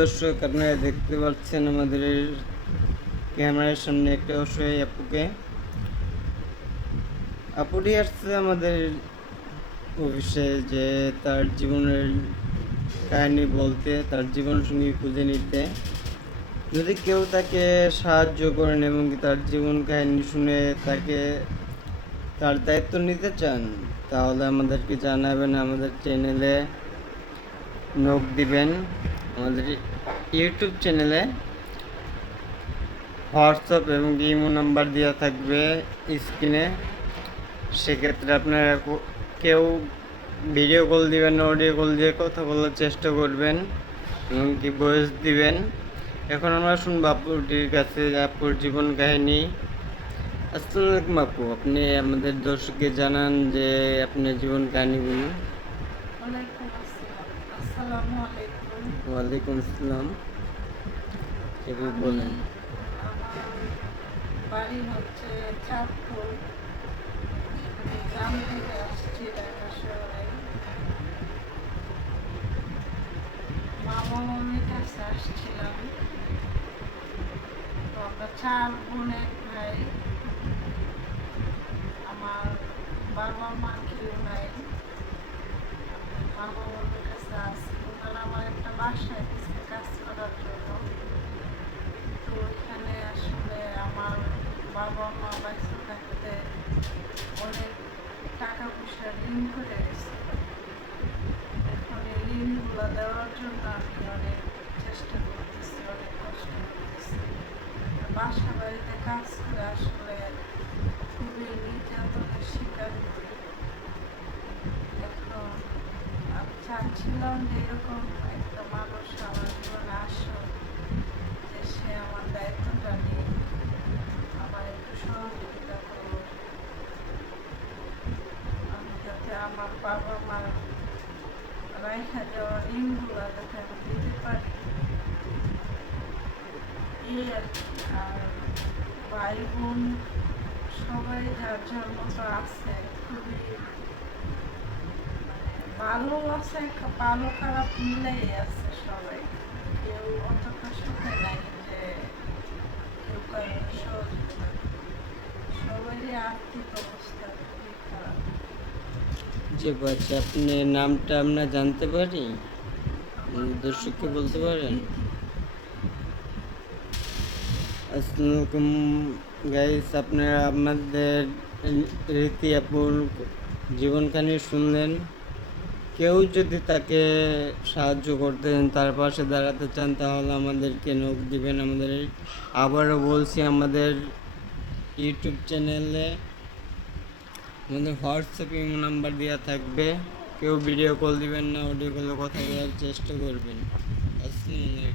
দর্শক, আপনারা দেখতে পাচ্ছেন আমাদের ক্যামেরার সামনে একটা অসহায় আপুটি আসছে আমাদের অফিসে, যে তার জীবনের কাহিনী বলতে, তার জীবন সঙ্গী খুঁজে নিতে। যদি কেউ তাকে সাহায্য করেন এবং তার জীবন কাহিনী শুনে তার দায়িত্ব নিতে চান, তাহলে আমাদেরকে জানাবেন, আমাদের চ্যানেলে নক দিবেন। আমাদের ইউটিউব চ্যানেলে হোয়াটসঅ্যাপ এবং ইমো নাম্বার দেওয়া থাকবে স্ক্রিনে। সেক্ষেত্রে আপনারা কেউ ভিডিও কল দিবেন, অডিও কল দিয়ে কথা বলার চেষ্টা করবেন এবং কি ভয়েস দিবেন। এখন আমরা শুনবো আপুটির কাছে আপুর জীবন কাহিনী। আসসালামু আলাইকুম আপু, আপনি আমাদের দর্শককে জানান যে আপনার জীবন কাহিনী বলুন। ওয়ালাইকুম আসসালাম। এবার বলেন। বাড়ি হচ্ছে চাঁদপুর, গ্রাম থেকে আসছি ঢাকা শহরে। মামা মামির কাছে আসছিলাম। তো আমরা 4 বোন 1 ভাই। আমার বাবা মা কেউ নাই। মামা মামির কাছে আসছি, ওনারা আমার একটা বাসায় দিচ্ছে কাজ করার জন্য। তো ওইখানে আসলে আমার বাবা মা বাইসে থাকতে অনেক টাকা পয়সা ঋণ করে গেছে। এখন এই ঋণগুলো দেওয়ার জন্য আমি অনেক চেষ্টা করতেছি, অনেক কষ্ট করতেছি। বাসা বাড়িতে কাজ করে আসলে খুবই নির্যাতনের শিকার হই। এখন আমি চাচ্ছিলাম যে এরকম একটা মানুষ আমার জীবনে আসো, যে সে আমার দায়িত্বটা নিয়ে আমার একটু সহযোগিতা করবো, আমি যাতে আমার বাবা মার রাইখা যাওয়া ঋণগুলো যাতে আমি দিতে পারি, এই আর কি। আর ভাই বোন সবাই যার যার মতো আছে, খুবই ভালো আছে, ভালো খারাপ মিলেই আছে সবাই। কেউ অতটা সুখে নাই যে কেউ কারোর সহযোগিতা, সবারই আর্থিক অবস্থা খুবই খারাপ। যে বাচ্চা, আপনি নামটা আমরা জানতে পারি? দর্শককে বলতে পারেন? আসসালামু আলাইকুম গাইস, আপনারা আমাদের রীতি আপুর জীবন কাহিনী শুনলেন। কেউ যদি তাকে সাহায্য করতে চান, তার পাশে দাঁড়াতে চান, তাহলে আমাদেরকে নক দিবেন। আবারও বলছি, আমাদের ইউটিউব চ্যানেলে আমাদের হোয়াটসঅ্যাপ ইমো নাম্বার দেওয়া থাকবে। কেউ ভিডিও কল দিবেন না, অডিও কলে কথা বলার চেষ্টা করবেন। আসসালামু আলাইকুম।